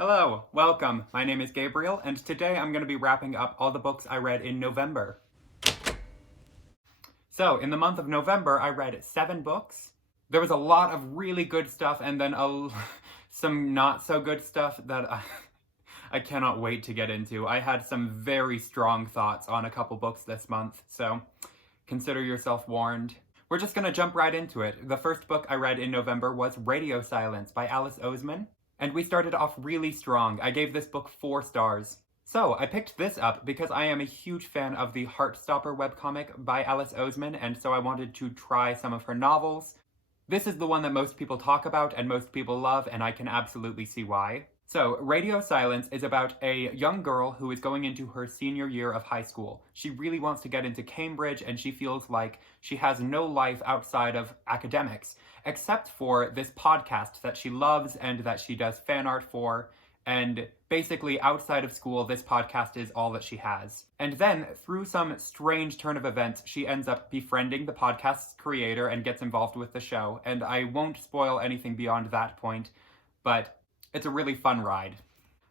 Hello, welcome. My name is Gabriel, and today I'm going to be wrapping up all the books I read in November. So, in the month of November, I read 7 books. There was a lot of really good stuff, and then some not so good stuff that I cannot wait to get into. I had some very strong thoughts on a couple books this month, so consider yourself warned. We're just going to jump right into it. The first book I read in November was Radio Silence by Alice Oseman. And we started off really strong. I gave this book 4 stars. So, I picked this up because I am a huge fan of the Heartstopper webcomic by Alice Oseman, and so I wanted to try some of her novels. This is the one that most people talk about and most people love, and I can absolutely see why. So, Radio Silence is about a young girl who is going into her senior year of high school. She really wants to get into Cambridge, and she feels like she has no life outside of academics, except for this podcast that she loves and that she does fan art for. And basically, outside of school, this podcast is all that she has. And then, through some strange turn of events, she ends up befriending the podcast's creator and gets involved with the show. And I won't spoil anything beyond that point, but it's a really fun ride.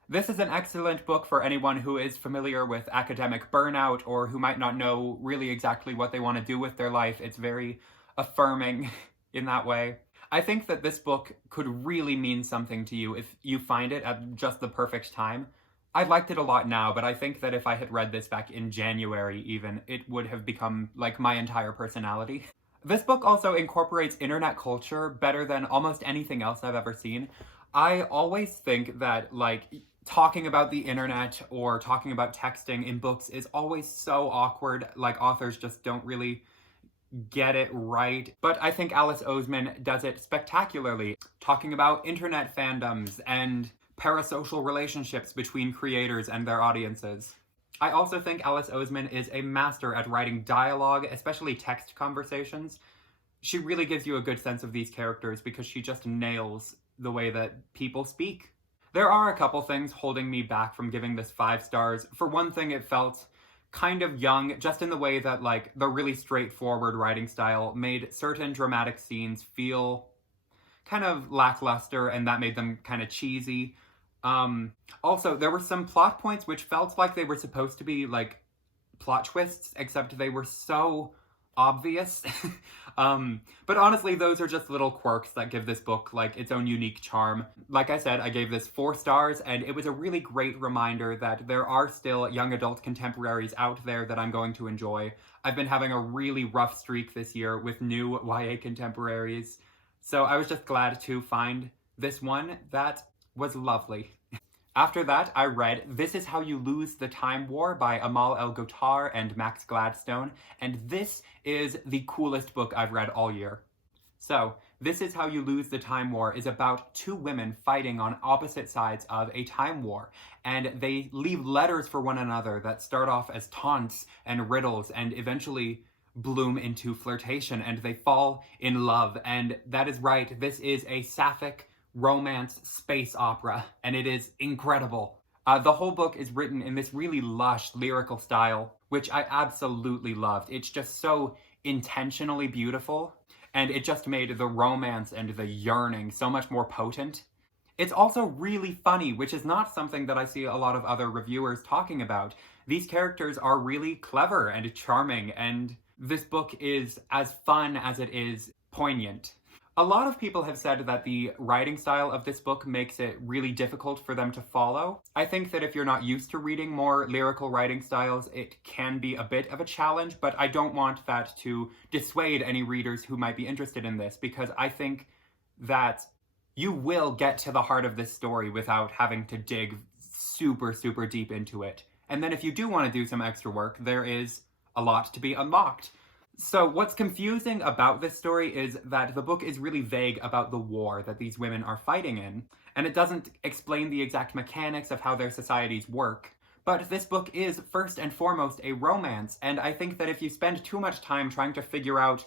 This is an excellent book for anyone who is familiar with academic burnout or who might not know really exactly what they want to do with their life. It's very affirming in that way. I think that this book could really mean something to you if you find it at just the perfect time. I liked it a lot now, but I think that if I had read this back in January even, it would have become like my entire personality. This book also incorporates internet culture better than almost anything else I've ever seen. I always think that, talking about the internet or talking about texting in books is always so awkward. Authors just don't really get it right. But I think Alice Oseman does it spectacularly, talking about internet fandoms and parasocial relationships between creators and their audiences. I also think Alice Oseman is a master at writing dialogue, especially text conversations. She really gives you a good sense of these characters because she just nails the way that people speak. There are a couple things holding me back from giving this 5 stars. For one thing, it felt kind of young, just in the way that, the really straightforward writing style made certain dramatic scenes feel kind of lackluster, and that made them kind of cheesy. Also, there were some plot points which felt like they were supposed to be, plot twists, except they were so obvious. But honestly, those are just little quirks that give this book, its own unique charm. Like I said, I gave this 4 stars, and it was a really great reminder that there are still young adult contemporaries out there that I'm going to enjoy. I've been having a really rough streak this year with new YA contemporaries, so I was just glad to find this one that was lovely. After that, I read This Is How You Lose the Time War by Amal and Max Gladstone, and this is the coolest book I've read all year. So, This Is How You Lose the Time War is about 2 women fighting on opposite sides of a time war, and they leave letters for one another that start off as taunts and riddles and eventually bloom into flirtation, and they fall in love. And that is right, this is a sapphic romance space opera, and it is incredible. The whole book is written in this really lush lyrical style, which I absolutely loved. It's just so intentionally beautiful, and it just made the romance and the yearning so much more potent. It's also really funny, which is not something that I see a lot of other reviewers talking about. These characters are really clever and charming, and this book is as fun as it is poignant. A lot of people have said that the writing style of this book makes it really difficult for them to follow. I think that if you're not used to reading more lyrical writing styles, it can be a bit of a challenge, but I don't want that to dissuade any readers who might be interested in this, because I think that you will get to the heart of this story without having to dig super, super deep into it. And then if you do want to do some extra work, there is a lot to be unlocked. So what's confusing about this story is that the book is really vague about the war that these women are fighting in, and it doesn't explain the exact mechanics of how their societies work. But this book is first and foremost a romance, and I think that if you spend too much time trying to figure out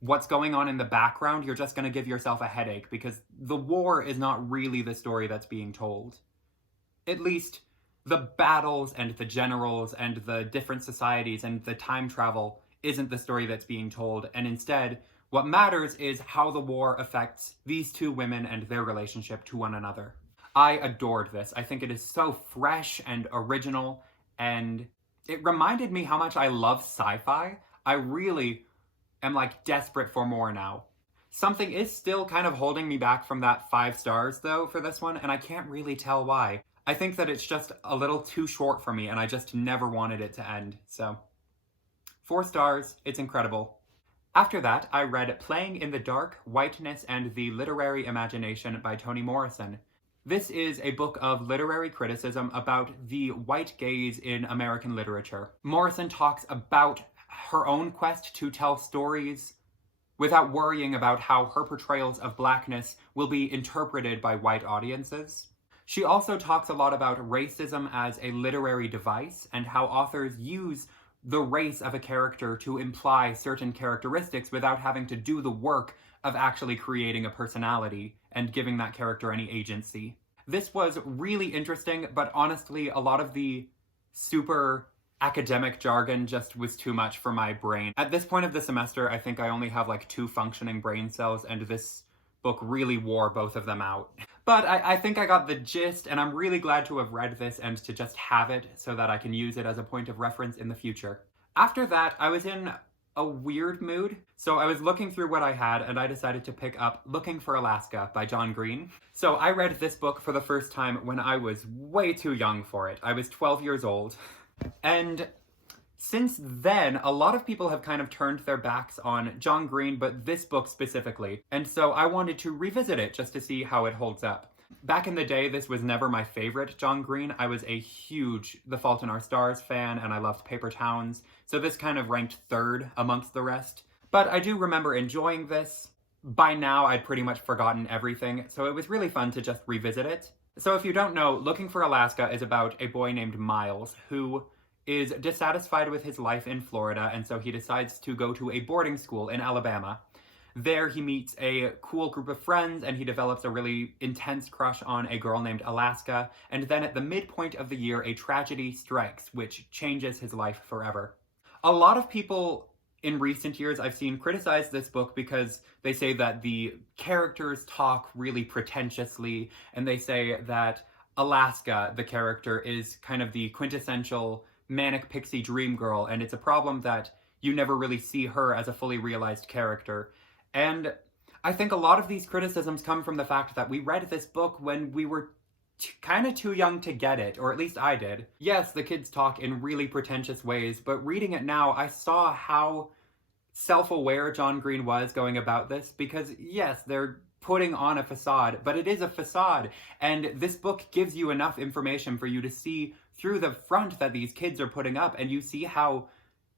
what's going on in the background, you're just going to give yourself a headache, because the war is not really the story that's being told. At least the battles and the generals and the different societies and the time travel isn't the story that's being told, and instead, what matters is how the war affects these 2 women and their relationship to one another. I adored this. I think it is so fresh and original, and it reminded me how much I love sci-fi. I really am like desperate for more now. Something is still kind of holding me back from that 5 stars though for this one, and I can't really tell why. I think that it's just a little too short for me, and I just never wanted it to end. So 4 stars, it's incredible. After that, I read Playing in the Dark, Whiteness and the Literary Imagination by Toni Morrison. This is a book of literary criticism about the white gaze in American literature. Morrison talks about her own quest to tell stories without worrying about how her portrayals of blackness will be interpreted by white audiences. She also talks a lot about racism as a literary device and how authors use the race of a character to imply certain characteristics without having to do the work of actually creating a personality and giving that character any agency. This was really interesting, but honestly, a lot of the super academic jargon just was too much for my brain. At this point of the semester, I think I only have like 2 functioning brain cells, and this book really wore both of them out. But I think I got the gist, and I'm really glad to have read this and to just have it so that I can use it as a point of reference in the future. After that, I was in a weird mood, so I was looking through what I had, and I decided to pick up Looking for Alaska by John Green. So I read this book for the first time when I was way too young for it. I was 12 years old, and since then, a lot of people have kind of turned their backs on John Green, but this book specifically. And so I wanted to revisit it just to see how it holds up. Back in the day, this was never my favorite John Green. I was a huge The Fault in Our Stars fan, and I loved Paper Towns. So this kind of ranked 3rd amongst the rest. But I do remember enjoying this. By now, I'd pretty much forgotten everything, so it was really fun to just revisit it. So if you don't know, Looking for Alaska is about a boy named Miles who is dissatisfied with his life in Florida, and so he decides to go to a boarding school in Alabama. There he meets a cool group of friends, and he develops a really intense crush on a girl named Alaska, and then at the midpoint of the year, a tragedy strikes, which changes his life forever. A lot of people in recent years I've seen criticize this book because they say that the characters talk really pretentiously, and they say that Alaska, the character, is kind of the quintessential manic pixie dream girl, and it's a problem that you never really see her as a fully realized character. And I think a lot of these criticisms come from the fact that we read this book when we were kind of too young to get it, or at least I did. Yes, the kids talk in really pretentious ways, but reading it now, I saw how self-aware John Green was going about this, because yes, they're putting on a facade, but it is a facade, and this book gives you enough information for you to see through the front that these kids are putting up, and you see how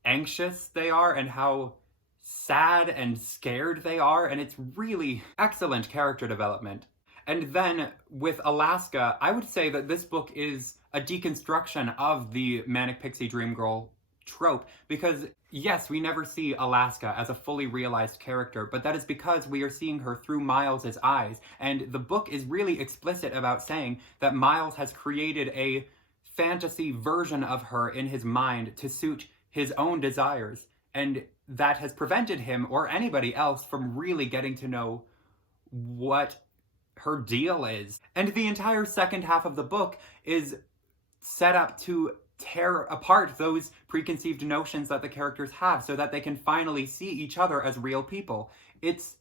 anxious they are and how sad and scared they are, and it's really excellent character development. And then with Alaska, I would say that this book is a deconstruction of the manic pixie dream girl trope, because yes, we never see Alaska as a fully realized character, but that is because we are seeing her through Miles's eyes, and the book is really explicit about saying that Miles has created a fantasy version of her in his mind to suit his own desires, and that has prevented him or anybody else from really getting to know what her deal is. And the entire second half of the book is set up to tear apart those preconceived notions that the characters have so that they can finally see each other as real people. It's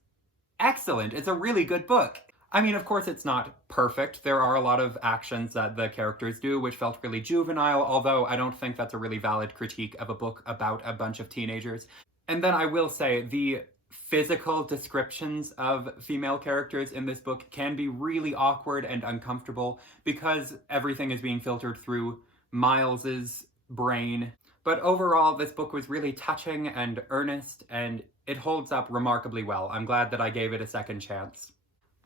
excellent. It's a really good book. I mean, of course, it's not perfect. There are a lot of actions that the characters do which felt really juvenile, although I don't think that's a really valid critique of a book about a bunch of teenagers. And then I will say, the physical descriptions of female characters in this book can be really awkward and uncomfortable because everything is being filtered through Miles's brain. But overall, this book was really touching and earnest, and it holds up remarkably well. I'm glad that I gave it a second chance.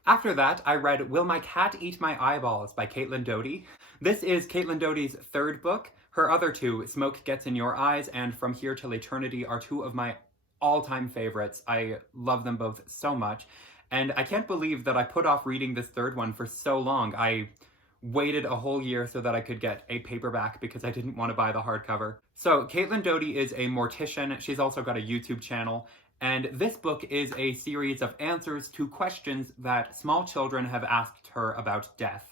After that, I read Will My Cat Eat My Eyeballs by Caitlin Doughty. This is Caitlin Doughty's third book. Her other two, Smoke Gets in Your Eyes and From Here Till Eternity, are two of my all-time favorites. I love them both so much. And I can't believe that I put off reading this third one for so long. I waited a whole year so that I could get a paperback because I didn't want to buy the hardcover. So Caitlin Doughty is a mortician. She's also got a YouTube channel. And this book is a series of answers to questions that small children have asked her about death.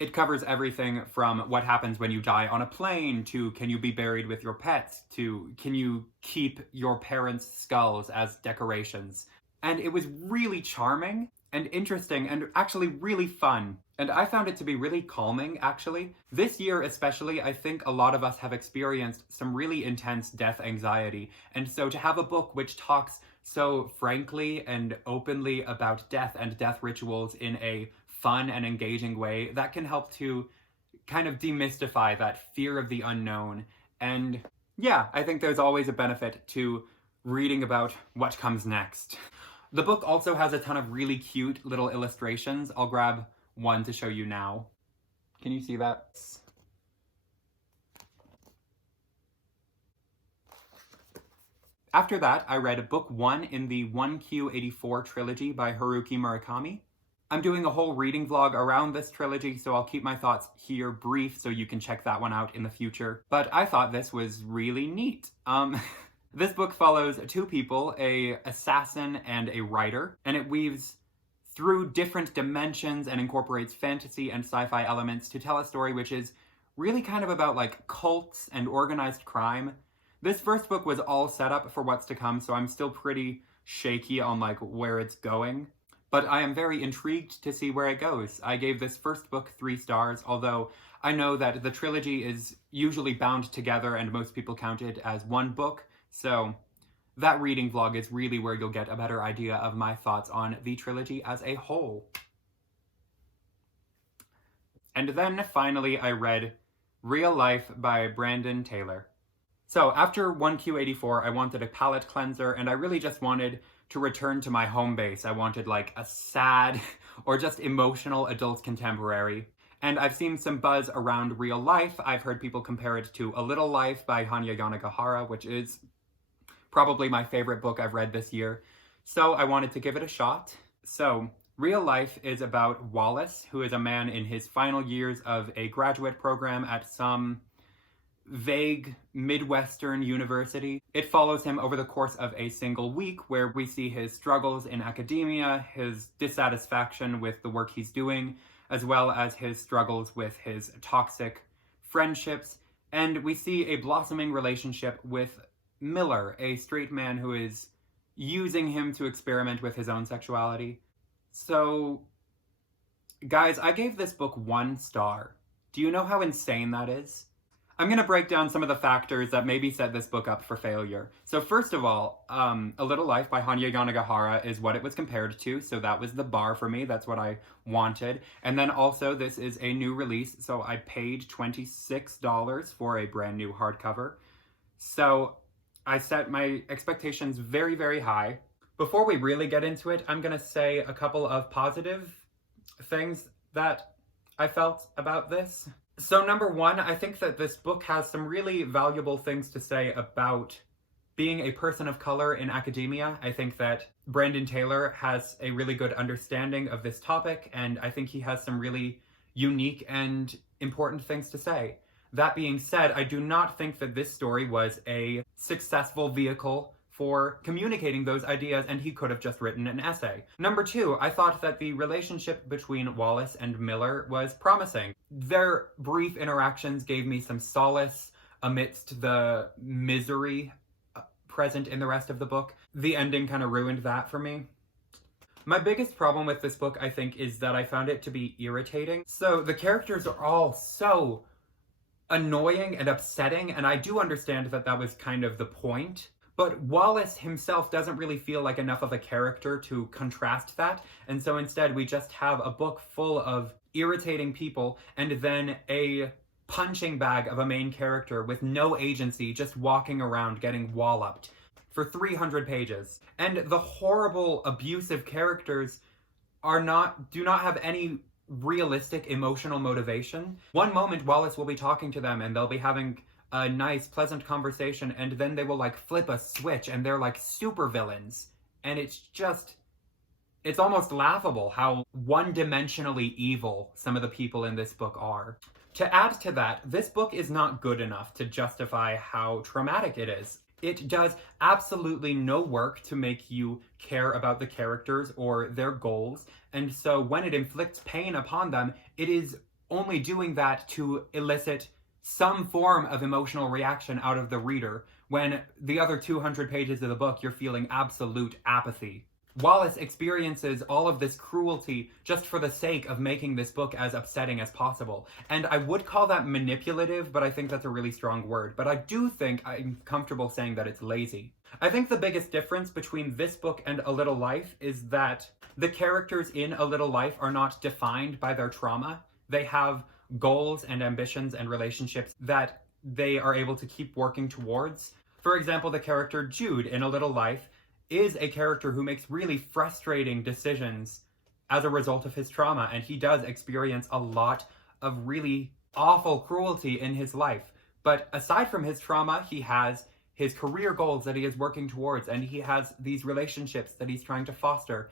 It covers everything from what happens when you die on a plane, to can you be buried with your pets, to can you keep your parents' skulls as decorations. And it was really charming and interesting and actually really fun. And I found it to be really calming, actually. This year especially, I think a lot of us have experienced some really intense death anxiety. And so to have a book which talks so frankly and openly about death and death rituals in a fun and engaging way, that can help to kind of demystify that fear of the unknown. And yeah, I think there's always a benefit to reading about what comes next. The book also has a ton of really cute little illustrations. I'll grab one to show you now. Can you see that? After that, I read book 1 in the Q84 Trilogy by Haruki Murakami. I'm doing a whole reading vlog around this trilogy, so I'll keep my thoughts here brief so you can check that one out in the future. But I thought this was really neat. This book follows two people, an assassin and a writer, and it weaves through different dimensions and incorporates fantasy and sci-fi elements to tell a story which is really kind of about like cults and organized crime. This first book was all set up for what's to come, so I'm still pretty shaky on like where it's going. But I am very intrigued to see where it goes. I gave this first book 3 stars, although I know that the trilogy is usually bound together and most people count it as one book, so that reading vlog is really where you'll get a better idea of my thoughts on the trilogy as a whole. And then finally I read Real Life by Brandon Taylor. So after Q84, I wanted a palate cleanser, and I really just wanted to return to my home base. I wanted like a sad or just emotional adult contemporary. And I've seen some buzz around Real Life. I've heard people compare it to A Little Life by Hanya Yanagihara, which is probably my favorite book I've read this year. So I wanted to give it a shot. So Real Life is about Wallace, who is a man in his final years of a graduate program at some vague Midwestern university. It follows him over the course of a single week, where we see his struggles in academia, his dissatisfaction with the work he's doing, as well as his struggles with his toxic friendships. And we see a blossoming relationship with Miller, a straight man who is using him to experiment with his own sexuality. So, guys, I gave this book 1 star. Do you know how insane that is? I'm going to break down some of the factors that maybe set this book up for failure. So first of all, A Little Life by Hanya Yanagihara is what it was compared to, so that was the bar for me. That's what I wanted. And then also, this is a new release, so I paid $26 for a brand new hardcover. So I set my expectations very, very high. Before we really get into it, I'm going to say a couple of positive things that I felt about this. So number 1, I think that this book has some really valuable things to say about being a person of color in academia. I think that Brandon Taylor has a really good understanding of this topic, and I think he has some really unique and important things to say. That being said, I do not think that this story was a successful vehicle for communicating those ideas, and he could have just written an essay. Number 2, I thought that the relationship between Wallace and Miller was promising. Their brief interactions gave me some solace amidst the misery present in the rest of the book. The ending kind of ruined that for me. My biggest problem with this book, I think, is that I found it to be irritating. So the characters are all so annoying and upsetting, and I do understand that that was kind of the point. But Wallace himself doesn't really feel like enough of a character to contrast that, and so instead we just have a book full of irritating people and then a punching bag of a main character with no agency, just walking around getting walloped for 300 pages. And the horrible, abusive characters do not have any realistic emotional motivation. One moment Wallace will be talking to them and they'll be having a nice, pleasant conversation, and then they will like flip a switch and they're like super villains. And it's almost laughable how one-dimensionally evil some of the people in this book are. To add to that, this book is not good enough to justify how traumatic it is. It does absolutely no work to make you care about the characters or their goals, and so when it inflicts pain upon them, it is only doing that to elicit some form of emotional reaction out of the reader, when the other 200 pages of the book you're feeling absolute apathy. Wallace experiences all of this cruelty just for the sake of making this book as upsetting as possible. And I would call that manipulative, but I think that's a really strong word. But I do think I'm comfortable saying that it's lazy. I think the biggest difference between this book and A Little Life is that the characters in A Little Life are not defined by their trauma. They have goals and ambitions and relationships that they are able to keep working towards. For example, the character Jude in A Little Life is a character who makes really frustrating decisions as a result of his trauma, and he does experience a lot of really awful cruelty in his life. But aside from his trauma, he has his career goals that he is working towards, and he has these relationships that he's trying to foster.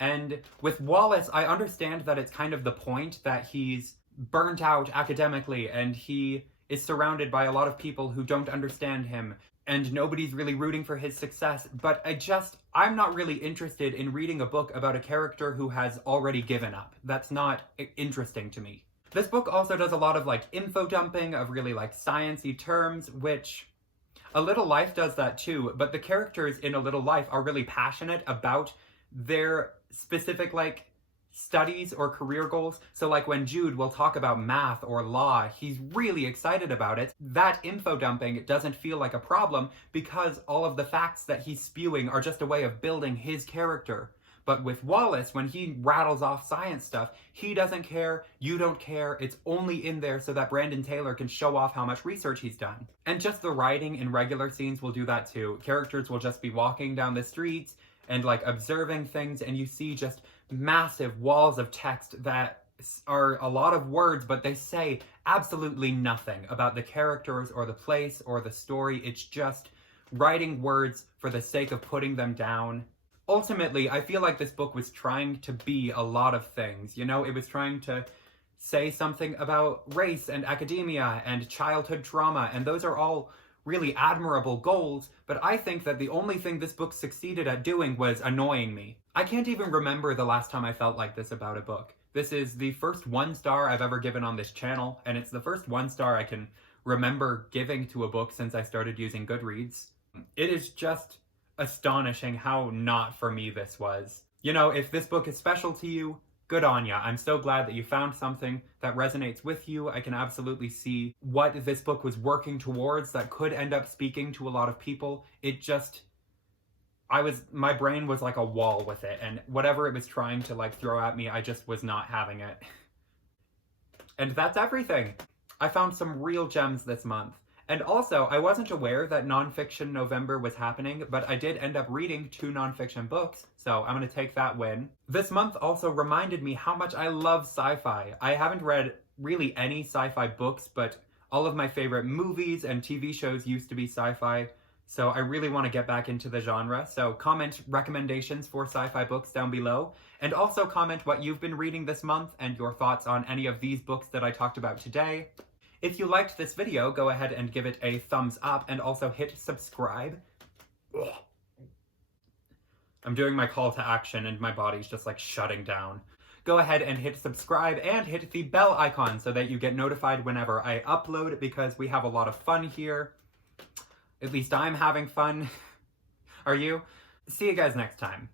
And with Wallace, I understand that it's kind of the point that he's burnt out academically, and he is surrounded by a lot of people who don't understand him, and nobody's really rooting for his success, but I'm not really interested in reading a book about a character who has already given up. That's not interesting to me. This book also does a lot of info dumping of really science-y terms, which A Little Life does that too, but the characters in A Little Life are really passionate about their specific studies or career goals. So when Jude will talk about math or law, he's really excited about it. That info dumping doesn't feel like a problem because all of the facts that he's spewing are just a way of building his character. But with Wallace, when he rattles off science stuff, he doesn't care, you don't care, it's only in there so that Brandon Taylor can show off how much research he's done. And just the writing in regular scenes will do that too. Characters will just be walking down the streets and observing things, and you see just massive walls of text that are a lot of words, but they say absolutely nothing about the characters or the place or the story. It's just writing words for the sake of putting them down. Ultimately, I feel like this book was trying to be a lot of things. You know, it was trying to say something about race and academia and childhood trauma, and those are all really admirable goals, but I think that the only thing this book succeeded at doing was annoying me. I can't even remember the last time I felt like this about a book. This is the first 1 star I've ever given on this channel, and it's the first 1 star I can remember giving to a book since I started using Goodreads. It is just astonishing how not for me this was. You know, if this book is special to you, good on ya. I'm so glad that you found something that resonates with you. I can absolutely see what this book was working towards that could end up speaking to a lot of people. My brain was like a wall with it, and whatever it was trying to throw at me, I just was not having it. And that's everything. I found some real gems this month. And also, I wasn't aware that Nonfiction November was happening, but I did end up reading 2 nonfiction books, so I'm going to take that win. This month also reminded me how much I love sci-fi. I haven't read really any sci-fi books, but all of my favorite movies and TV shows used to be sci-fi, so I really want to get back into the genre. So comment recommendations for sci-fi books down below, and also comment what you've been reading this month and your thoughts on any of these books that I talked about today. If you liked this video, go ahead and give it a thumbs up and also hit subscribe. Ugh. I'm doing my call to action and my body's just shutting down. Go ahead and hit subscribe and hit the bell icon so that you get notified whenever I upload, because we have a lot of fun here. At least I'm having fun. Are you? See you guys next time.